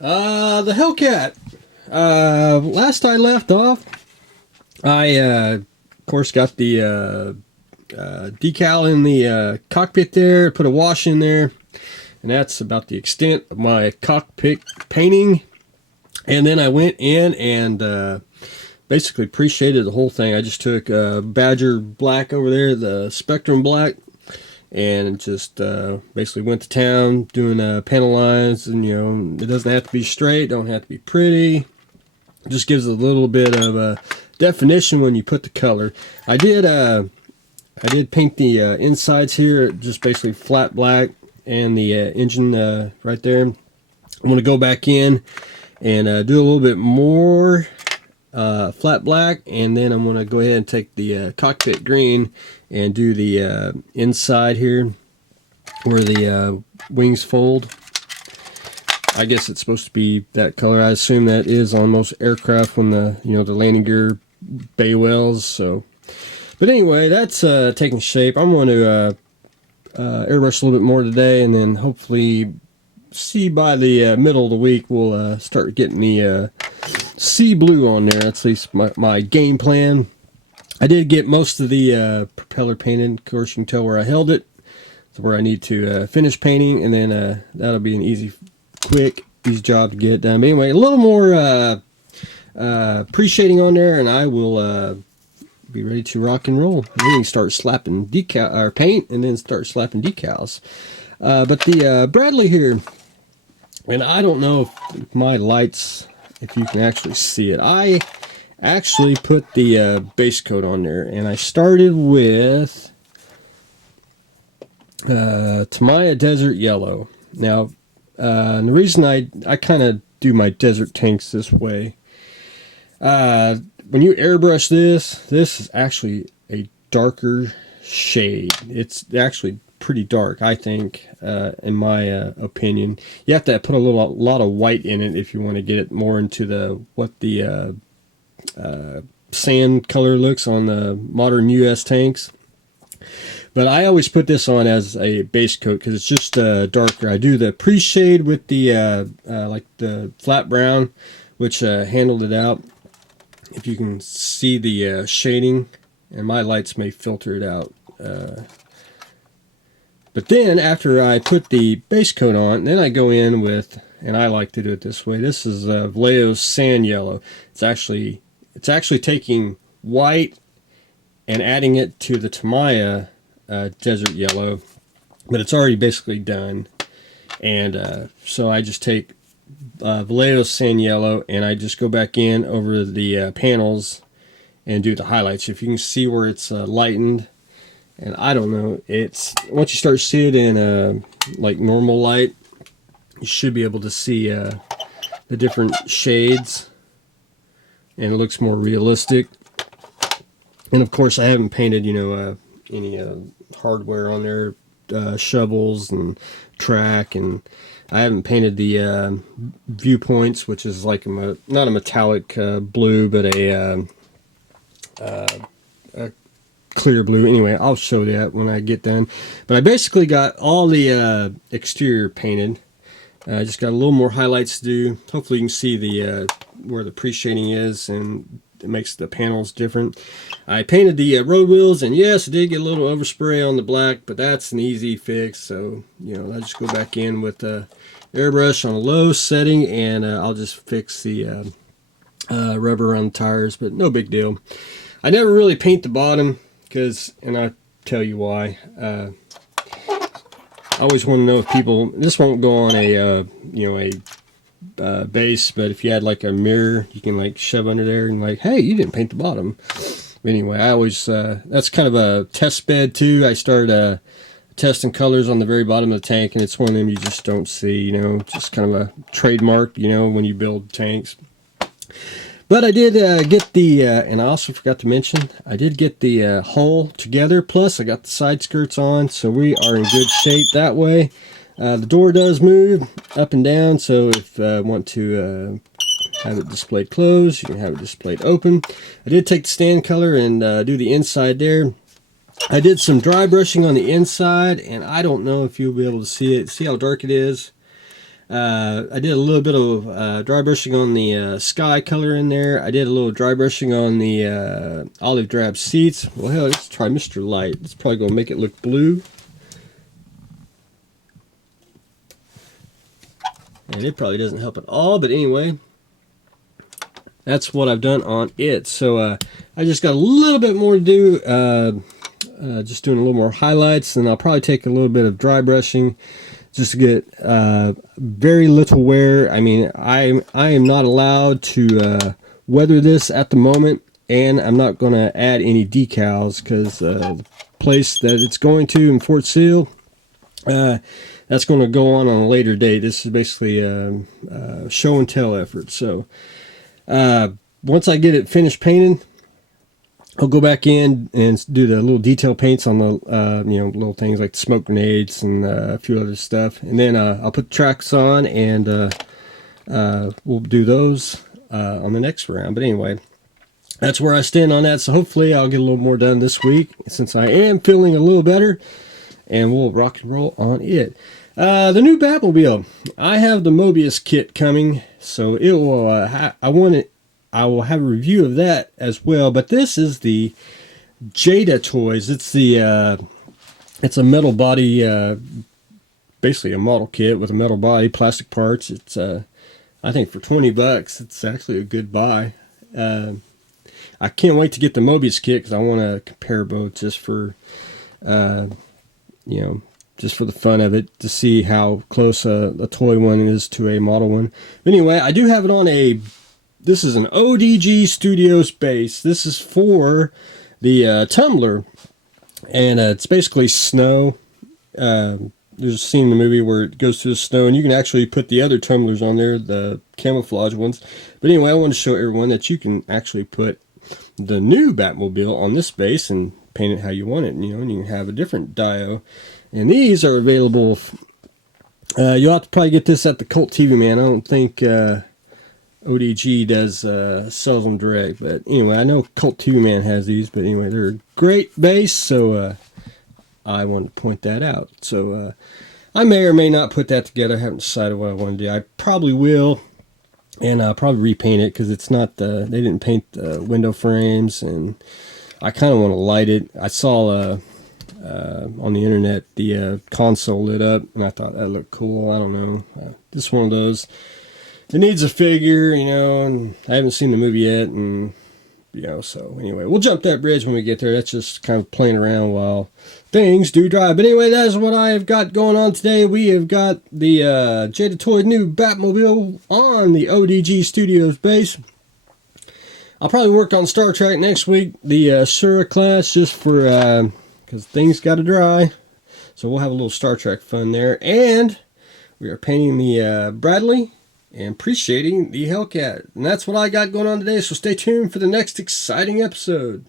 The Hellcat. Last I left off, I of course got the decal in the cockpit there, put a wash in there, and that's about the extent of my cockpit painting. And then I went in and basically pre-shaded the whole thing. I just took Badger black over there, the Spectrum black, and just basically went to town doing panel lines. And it doesn't have to be straight, don't have to be pretty. It just gives a little bit of definition when you put the color. I did paint the insides here just basically flat black, and the engine right there. I'm going to go back in and do a little bit more flat black, and then I'm going to go ahead and take the cockpit green and do the inside here where the wings fold. I guess it's supposed to be that color. I assume that is on most aircraft when the the landing gear bay wells. So, but anyway, that's taking shape. I'm going to airbrush a little bit more today, and then hopefully see by the middle of the week we'll start getting the sea blue on there. That's at least my game plan. I did get most of the propeller painted. Of course, you can tell where I held it. It's where I need to finish painting, and then that'll be an easy job to get it done. But anyway, a little more pre-shading on there, and I will be ready to rock and roll. Then you can start slapping decal or paint, and then start slapping decals. But the Bradley here, and I don't know if my lights, if you can actually see it. I actually put the base coat on there, and I started with Tamiya Desert Yellow. Now, the reason I kind of do my desert tanks this way, when you airbrush this is actually a darker shade. It's actually pretty dark, I think, in my opinion. You have to put a lot of white in it if you want to get it more into what the sand color looks on the modern US tanks. But I always put this on as a base coat because it's just darker. I do the pre-shade with the like the flat brown, which handled it out. If you can see the shading, and my lights may filter it out. But then after I put the base coat on, then I go in with, and I like to do it this way. This is Vallejo's Sand Yellow. It's actually taking white and adding it to the Tamiya Desert Yellow, but it's already basically done. And so I just take Vallejo's Sand Yellow, and I just go back in over the panels and do the highlights. If you can see where it's lightened, and I don't know, it's once you start seeing it in like normal light, you should be able to see the different shades, and it looks more realistic. And of course, I haven't painted any hardware on there, shovels and track, and I haven't painted the viewpoints, which is like not a metallic blue, but a clear blue. Anyway, I'll show that when I get done. But I basically got all the exterior painted. I just got a little more highlights to do. Hopefully you can see the where the pre-shading is, and it makes the panels different. I painted the road wheels, and yes, I did get a little overspray on the black, but that's an easy fix. So I just go back in with the airbrush on a low setting, and I'll just fix the rubber around the tires, but no big deal. I never really paint the bottom and I'll tell you why. I always want to know if people, this won't go on a base, but if you had like a mirror, you can like shove under there and like, hey, you didn't paint the bottom. But anyway, I always that's kind of a test bed too. I started testing colors on the very bottom of the tank, and it's one of them you just don't see, just kind of a trademark, when you build tanks. But I did get the, and I also forgot to mention, I did get the hull together, plus I got the side skirts on, so we are in good shape that way. The door does move up and down, so if I want to have it displayed closed, you can have it displayed open. I did take the stand color and do the inside there. I did some dry brushing on the inside, and I don't know if you'll be able to see it. See how dark it is? I did a little bit of dry brushing on the sky color in there. I did a little dry brushing on the olive drab seats. Well, hell, let's try Mr. Light. It's probably going to make it look blue. And it probably doesn't help at all, but anyway, that's what I've done on it. So I just got a little bit more to do, just doing a little more highlights, and I'll probably take a little bit of dry brushing just to get very little wear. I mean, I am not allowed to weather this at the moment, and I'm not going to add any decals because the place that it's going to in Fort Sill, that's going to go on a later date. This is basically a show and tell effort. So once I get it finished painting, I'll go back in and do the little detail paints on the little things like the smoke grenades and a few other stuff, and then I'll put the tracks on, and we'll do those on the next round. But anyway, that's where I stand on that. So hopefully I'll get a little more done this week since I am feeling a little better, and we'll rock and roll on it. The new Batmobile. I have the Mobius kit coming, so it will. I will have a review of that as well. But this is the Jada Toys. It's the it's a metal body, basically a model kit with a metal body, plastic parts. It's I think for $20, it's actually a good buy. I can't wait to get the Mobius kit because I want to compare both just for just for the fun of it, to see how close a toy one is to a model one. But anyway, I do have it on this is an ODG Studios base. This is for the tumbler, and it's basically snow. There's a scene in the movie where it goes through the snow, and you can actually put the other tumblers on there, the camouflage ones. But anyway, I want to show everyone that you can actually put the new Batmobile on this base and paint it how you want it, and you can have a different dio. And these are available. You'll have to probably get this at the Cult TV Man. I don't think ODG does sells them direct. But anyway, I know Cult TV Man has these. But anyway, they're a great base, so I wanted to point that out. So I may or may not put that together. I haven't decided what I want to do. I probably will, and I'll probably repaint it because it's not they didn't paint the window frames, and I kind of want to light it. I saw on the internet the console lit up, and I thought that looked cool. I don't know, just one of those. It needs a figure, and I haven't seen the movie yet, and so anyway, we'll jump that bridge when we get there. That's just kind of playing around while things do dry. But anyway, that is what I have got going on today. We have got the Jada Toy new Batmobile on the ODG Studios base. I'll probably work on Star Trek next week, the Sura class, just for because things got to dry. So we'll have a little Star Trek fun there. And we are painting the Bradley and preshading the Hellcat. And that's what I got going on today. So stay tuned for the next exciting episode.